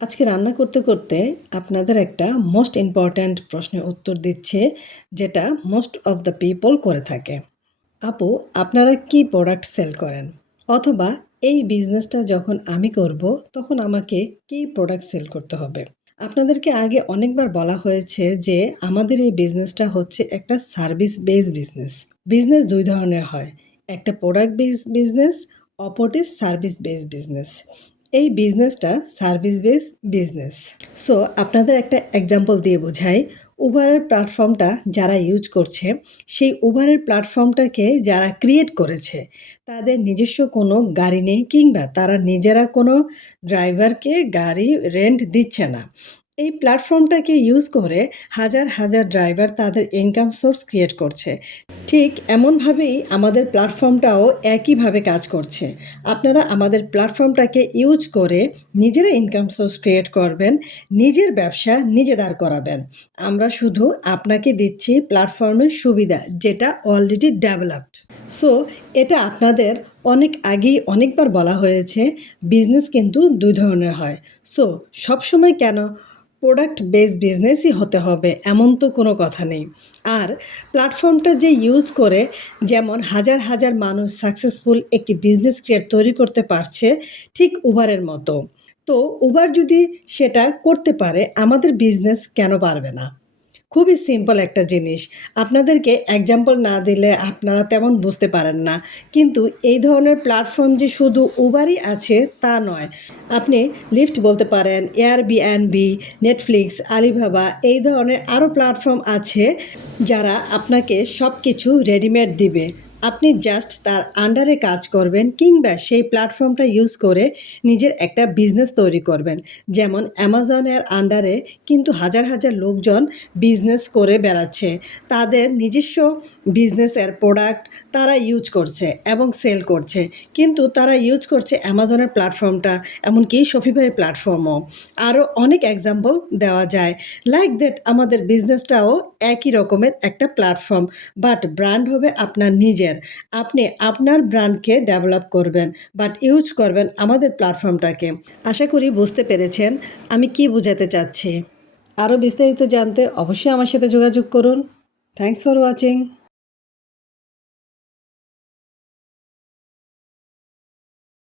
আজকে রান্না করতে করতে আপনাদের একটা মোস্ট ইম্পর্ট্যান্ট প্রশ্নের উত্তর দিচ্ছে, যেটা মোস্ট অফ দ্য পিপল করে থাকে। আপু, আপনারা কি প্রোডাক্ট সেল করেন? অথবা এই বিজনেসটা যখন আমি করব তখন আমাকে কি প্রোডাক্ট সেল করতে হবে? আপনাদেরকে আগে অনেকবার বলা হয়েছে যে আমাদের এই বিজনেসটা হচ্ছে একটা সার্ভিস বেস বিজনেস। বিজনেস দুই ধরনের হয়, একটা প্রোডাক্ট বেস বিজনেস, অপরটি সার্ভিস বেস বিজনেস। এই বিজনেসটা সার্ভিস বেস বিজনেস। সো আপনাদের একটা এক্সাম্পল দিয়ে বোঝাই। উবারের প্ল্যাটফর্মটা যারা ইউজ করছে, সেই উবারের প্ল্যাটফর্মটাকে যারা ক্রিয়েট করেছে, তাদের নিজস্ব কোনো গাড়ি নেই, কিংবা তারা নিজেরা কোনো ড্রাইভারকে গাড়ি রেন্ট দিচ্ছে না। এই প্ল্যাটফর্মটাকে ইউজ করে হাজার হাজার ড্রাইভার তাদের ইনকাম সোর্স ক্রিয়েট করছে। ঠিক এমনভাবেই আমাদের প্ল্যাটফর্মটাও একইভাবে কাজ করছে। আপনারা আমাদের প্ল্যাটফর্মটাকে ইউজ করে নিজেরা ইনকাম সোর্স ক্রিয়েট করবেন, নিজের ব্যবসা নিজে দাঁড় করাবেন। আমরা শুধু আপনাকে দিচ্ছি প্ল্যাটফর্মের সুবিধা, যেটা অলরেডি ডেভেলপড। সো এটা আপনাদের অনেক আগেই অনেকবার বলা হয়েছে, বিজনেস কিন্তু দুই ধরনের হয়। সো সবসময় কেন প্রোডাক্ট বেস বিজনেসই হতে হবে এমন তো কোনো কথা নেই। আর প্ল্যাটফর্মটা যে ইউজ করে যেমন হাজার হাজার মানুষ সাকসেসফুল একটি বিজনেস ক্রিয়েট তৈরি করতে পারছে, ঠিক উবারের মতো। তো উবার যদি সেটা করতে পারে, আমাদের বিজনেস কেন পারবে না? খুবই সিম্পল একটা জিনিস। আপনাদেরকে এক্সাম্পল না দিলে আপনারা তেমন বুঝতে পারেন না। কিন্তু এই ধরনের প্ল্যাটফর্ম যে শুধু উবারই আছে তা নয়। আপনি লিফট বলতে পারেন, এয়ারবিএনবি, নেটফ্লিক্স, আলিবাবা, এই ধরনের আরও প্ল্যাটফর্ম আছে যারা আপনাকে সব কিছু রেডিমেড দিবে। আপনি জাস্ট তার আন্ডারে কাজ করবেন, কিংবা সেই প্ল্যাটফর্মটা ইউজ করে নিজের একটা বিজনেস তৈরি করবেন। যেমন অ্যামাজনের আন্ডারে কিন্তু হাজার হাজার লোকজন বিজনেস করে বেড়াচ্ছে। তাদের নিজস্ব বিজনেসের প্রোডাক্ট তারা ইউজ করছে এবং সেল করছে, কিন্তু তারা ইউজ করছে অ্যামাজনের প্ল্যাটফর্মটা, এমনকি শপিফাই প্ল্যাটফর্মও। আরও অনেক এক্সাম্পল দেওয়া যায়। লাইক দ্যাট আমাদের বিজনেসটাও একই রকমের একটা প্ল্যাটফর্ম, বাট ব্র্যান্ড হবে আপনার নিজের। আপনি আপনার ব্র্যান্ডকে ডেভেলপ করবেন, বাট ইউজ করবেন আমাদের প্ল্যাটফর্মটাকে। আশা করি বুঝতে পেরেছেন আমি কি বোঝাতে চাচ্ছি। আরও বিস্তারিত জানতে অবশ্যই আমার সাথে যোগাযোগ করুন। Thanks for watching.